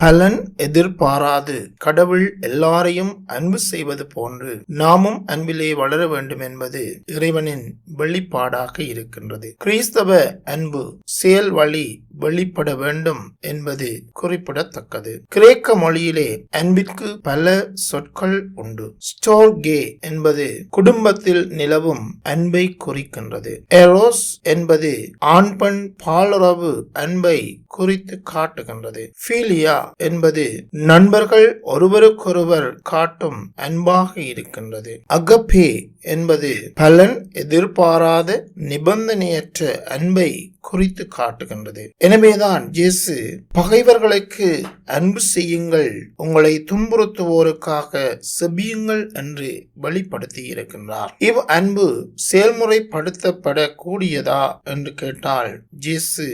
பலன் எதிர்பாராது கடவுள் எல்லாரையும் அன்பு செய்வது போன்று நாமும் அன்பிலே வளர வேண்டும் என்பது இறைவனின் வெளிப்பாடாக இருக்கின்றது. கிறிஸ்தவ அன்பு செயல் வழி வெளிப்பட வேண்டும் என்பது குறிப்பிடத்தக்கது. கிரேக்க மொழியிலே அன்பிற்கு பல சொற்கள் உண்டு. ஸ்டோர்கே என்பது குடும்பத்தில் நிலவும் அன்பை குறிக்கின்றது. எரோஸ் என்பது ஆண் பெண் பாலுறவு அன்பை குறித்து காட்டுகின்றது. ஃபீலியா என்பது நண்பர்கள் ஒருவருக்கொருவர் காட்டும் அன்பாக இருக்கின்றது. அகப்பே என்பது பலன் எதிர்பாராத நிபந்தனையற்ற அன்பை குறித்து காட்டுகின்றது. எனவேதான் இயேசு பகைவர்களுக்கு அன்பு செய்யுங்கள், உங்களை துன்புறுத்துவோருக்காக செபியுங்கள் என்று வெளிப்படுத்தி இருக்கின்றார். இவ் அன்பு செயல்முறைப்படுத்தப்படக்கூடியதா என்று கேட்டால் இயேசு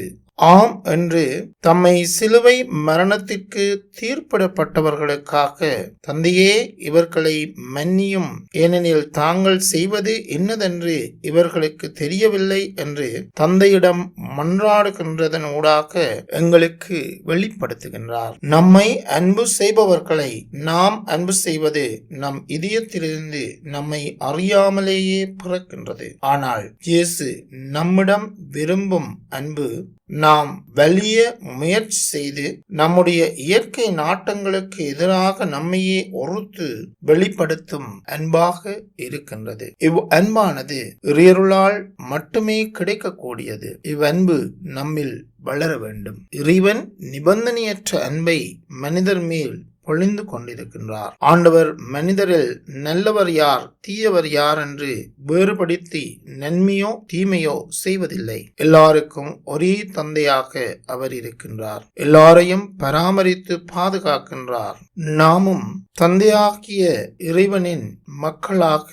ஆம் என்று தம்மை சிலுவை மரணத்திற்கு தீர்ப்பிடப்பட்டவர்களுக்காக தந்தையே இவர்களை மன்னியும், ஏனெனில் தாங்கள் செய்வது என்னதென்று இவர்களுக்கு தெரியவில்லை என்று தந்தையிடம் மன்றாடுகின்றதன் ஊடாக எங்களுக்கு வெளிப்படுத்துகின்றார். நம்மை அன்பு செய்பவர்களை நாம் அன்பு செய்வது நம் இதயத்திலிருந்து நம்மை அறியாமலேயே பிறக்கின்றது. ஆனால் இயேசு நம்மிடம் விரும்பும் அன்பு நாம் வலிய முயற்சி செய்து நம்முடைய இயற்கை நாட்டங்களுக்கு எதிராக நம்மையே ஒருத்து வெளிப்படுத்தும் அன்பாக இருக்கின்றது. இவ் அன்பானது இறையருளால் மட்டுமே கிடைக்கக்கூடியது. இவ் அன்பு நம்மில் வளர வேண்டும். இறைவன் நிபந்தனையற்ற அன்பை மனிதர் மேல் பொழிந்து கொண்டிருக்கின்றார். ஆண்டவர் மனிதரில் நல்லவர் யார் தீயவர் யார் என்று வேறுபடுத்தி நன்மையோ தீமையோ செய்வதில்லை. எல்லாருக்கும் ஒரே தந்தையாக அவர் இருக்கின்றார். எல்லாரையும் பராமரித்து பாதுகாக்கின்றார். நாமும் தந்தையாகிய இறைவனின் மக்களாக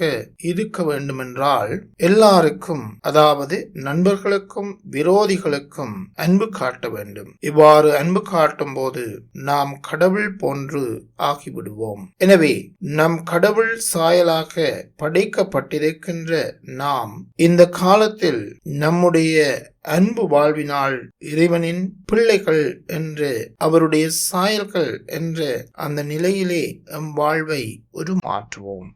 இருக்க வேண்டுமென்றால் எல்லாருக்கும், அதாவது நண்பர்களுக்கும் விரோதிகளுக்கும் அன்பு காட்ட வேண்டும். இவ்வாறு அன்பு காட்டும் போது நாம் கடவுள் போன்று ஆகிவிடுவோம். எனவே நம் கடவுள் சாயலாக படைக்கப்பட்டிருக்கின்ற நாம் இந்த காலத்தில் நம்முடைய அன்பு வாழ்வினால் இறைவனின் பிள்ளைகள் என்று அவருடைய சாயல்கள் என்ற அந்த நிலையிலே நம் வாழ்வை உருமாற்றுவோம்.